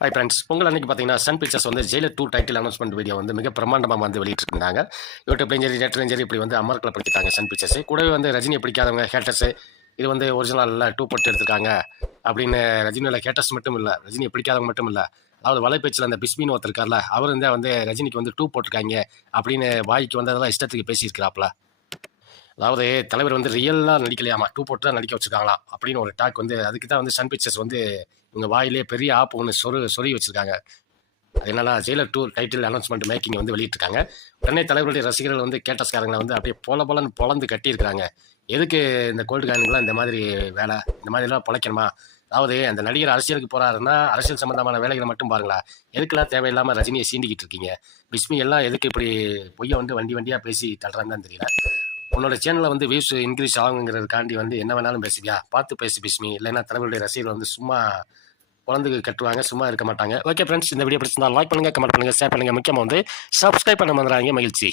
Hi friends Pongal அன்றைக்கி பார்த்தீங்கன்னா சன் பிக்சர்ஸ் வந்து Jailer two title announcement video வந்து மிக பிரமாண்டமாக வந்து வெளியிட்டிருந்தாங்க யூடியூப்லையும் சரி நெட்லையும் சரி இப்படி வந்து அமர்க்கில் படுத்திட்டாங்க சன் பிக்சர்ஸ் கூடவே வந்து ரஜினியை பிடிக்காதவங்க ஹேட்டர்ஸ் இது வந்து ஒரிஜினலில் டூ போட்டு எடுத்திருக்காங்க அப்படின்னு ரஜினியோட ஹேட்டர்ஸ் மட்டும் இல்லை ரஜினியை பிடிக்காதவங்க மட்டும் இல்லை. அதாவது வலைப்பேச்சில் அந்த பிஸ்மின்னு ஒருத்தர் இருக்கார்ல அவர் வந்து வந்து ரஜினிக்கு வந்து டூ போட்டிருக்காங்க அப்படின்னு வாய்க்கு வந்து அதெல்லாம் இஷ்டத்துக்கு பேசியிருக்கிறாப்ல அதாவது தலைவர் வந்து ரியலாக நடிக்கலையாமா? டூ போட்டு தான் நடிக்க வச்சுருக்காங்களா? அப்படின்னு ஒரு டாக் வந்து அதுக்கு தான் வந்து சன் பிக்சர்ஸ் வந்து இவங்க வாயிலே பெரிய ஆப் ஒன்று சொரு சொருகி வச்சுருக்காங்க. அது என்னன்னா Jailer two title announcement making வந்து வெளியிட்டிருக்காங்க. உடனே தலைவருடைய ரசிகர்கள் வந்து கேட்டஸ்காரங்களை வந்து அப்படியே பொல பொலன்னு பொழந்து கட்டியிருக்கிறாங்க. எதுக்கு இந்த கோல்டு காயின்கெலாம் இந்த மாதிரி வேலை? இந்த மாதிரிலாம் பிழைக்கணுமா? அதாவது அந்த நடிகர் அரசியலுக்கு போறாருன்னா அரசியல் சம்பந்தமான வேலைகளை மட்டும் பாருங்களா. எதுக்கெல்லாம் தேவையில்லாமல் ரஜினியை சீண்டிக்கிட்டு இருக்கீங்க? பிஸ்மி எல்லாம் எதுக்கு இப்படி பொய்யை வந்து வண்டி வண்டியாக பேசி தள்ளுறான்னு தான் தெரியல. உன்னோட சேனலில் வந்து வியூஸ் இன்க்ரீஸ் ஆகுங்கிறதுக்காண்டி வந்து என்ன வேணாலும் பேசுவியா பார்த்து பேசி பிஸ்மி. இல்லைன்னா தலைவருடைய ரசிகர்கள் வந்து சும்மா குழந்தைக்கு கட்டுவாங்க சும்மா இருக்க மாட்டாங்க. ஓகே ஃப்ரெண்ட்ஸ் இந்த வீடியோ பிடிச்சிருந்தா லைக் பண்ணுங்கள் கமெண்ட் பண்ணுங்கள் ஷேர் பண்ணுங்கள் முக்கியமாக வந்து சப்ஸ்கிரைப் பண்ண வந்துடுறாங்க மகிழ்ச்சி.